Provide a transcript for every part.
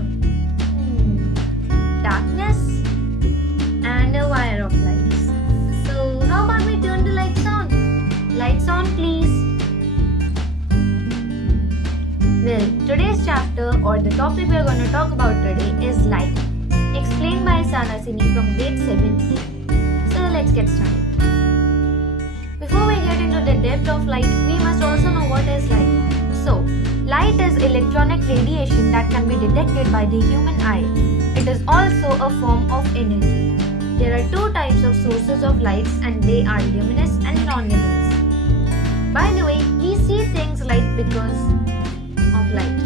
color? Darkness and a wire of lights. So how about we turn the lights on? Lights on, please. Well, today's chapter or the topic we are going to talk about today is light, explained by Sara from grade 7E. So let's get started. Before we get into the depth of light, we must also know what is light. So, light is electronic radiation that can be detected by the human eye. It is also a form of energy. There are two types of sources of lights and they are luminous and non-luminous. By the way, we see things light because of light.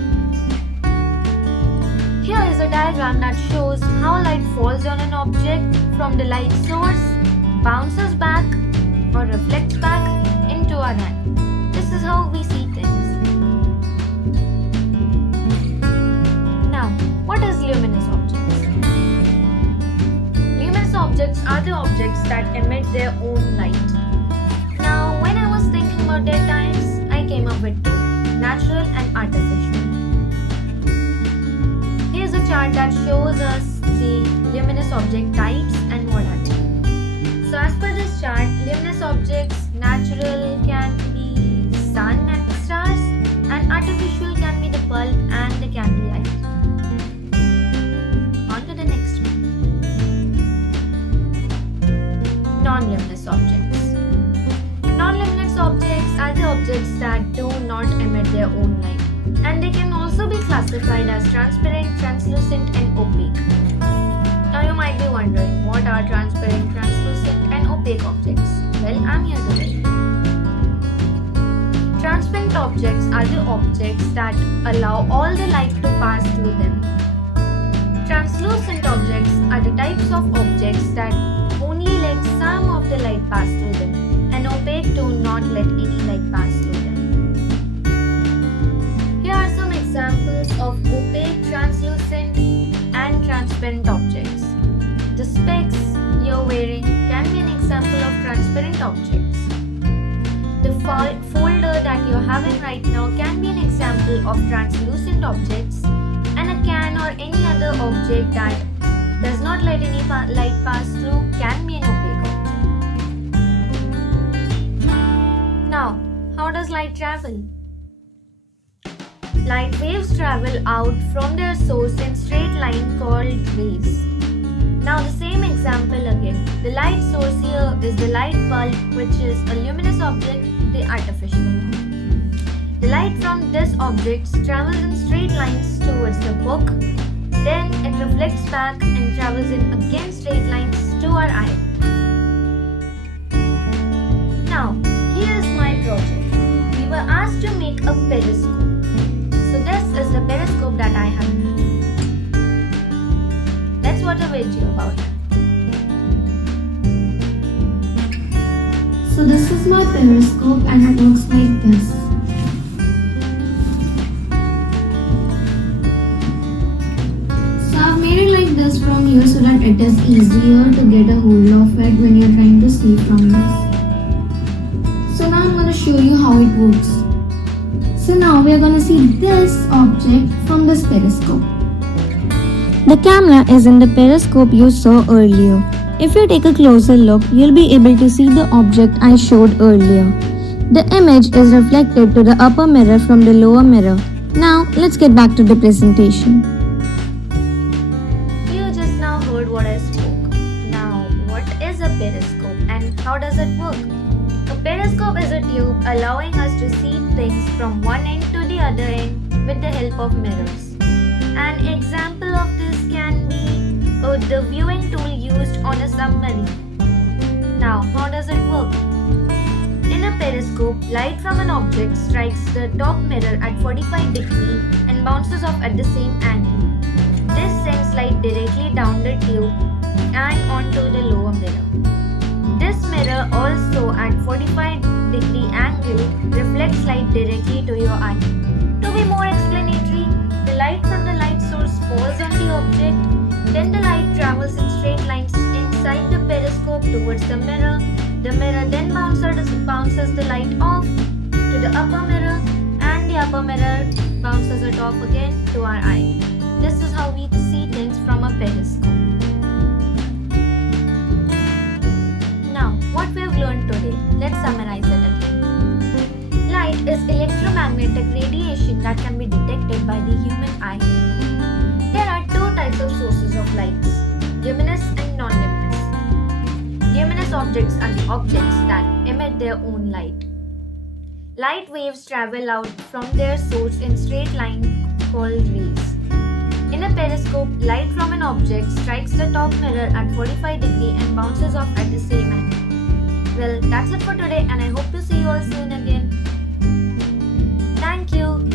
Here is a diagram that shows how light falls on an object from the light source, bounces back or reflects back into our eye. This is how we see things. Now, what is luminous objects? Luminous objects are the objects that emit their own light. Now, when I was thinking about their types, I came up with two, natural and artificial. Here's a chart that shows us the luminous object types and what are they. So as per this chart, luminous objects, natural can be sun and stars and artificial can be the bulb and the candlelight. On to the next one. Non-luminous objects. Non-luminous objects are the objects that do not emit their own light, and they can also be classified as transparent, translucent and opaque. Now you might be wondering, what are transparent, translucent and opaque objects? Well, I'm here to tell you. Transparent objects are the objects that allow all the light to pass through them. Translucent objects are the types of objects that only let some of the light pass through them, and opaque do not let any light pass through them. Here are some examples of opaque, translucent and transparent objects. The specs you're wearing can be an example of transparent objects. The folder that you're having right now can be an example of translucent objects, and a can or any other object that does not let any light pass through can be an opaque object. Now, how does light travel? Light waves travel out from their source in straight line called rays. Now the same example again. The light source here is the light bulb, which is a luminous object, the artificial one. The light from this object travels in straight lines towards the book, then it reflects back and travels in again straight lines to our eye. Now, here is my project. We were asked to make a periscope. So this is the periscope that I have made. Let's watch a video about it. So this is my periscope and it looks like this. So I've made it like this from here so that it is easier to get a hold of it when you're trying to see from this. So now I'm going to show you how it works. So now we are going to see this object from this periscope. The camera is in the periscope you saw earlier. If you take a closer look, you'll be able to see the object I showed earlier. The image is reflected to the upper mirror from the lower mirror. Now let's get back to the presentation. You just now heard what I spoke. Now, what is a periscope and how does it work? A periscope is a tube allowing us to see things from one end to the other end with the help of mirrors. An example of this can be the viewing tool used on a submarine. Now, how does it work? In a periscope, light from an object strikes the top mirror at 45 degrees and bounces off at the same angle. This sends light directly down the tube and onto the lower mirror. This mirror also at 45 degree angle reflects light directly to your eye. To be more explanatory, the light from the light source falls on the object, then the light travels in straight lines inside the periscope towards the mirror. The mirror then bounces the light off to the upper mirror, and the upper mirror bounces it off again to our eye. this is how we see things from a periscope. Now, what we have learned today, let's summarize it again. Light is electromagnetic radiation that can be detected by the human eye. There are two types of sources of lights, luminous and non-luminous. Luminous objects are objects that emit their own light. Light waves travel out from their source in straight line called rays. In a periscope, light from an object strikes the top mirror at 45 degrees and bounces off at the same angle. Well, that's it for today and I hope to see you all soon again. Thank you.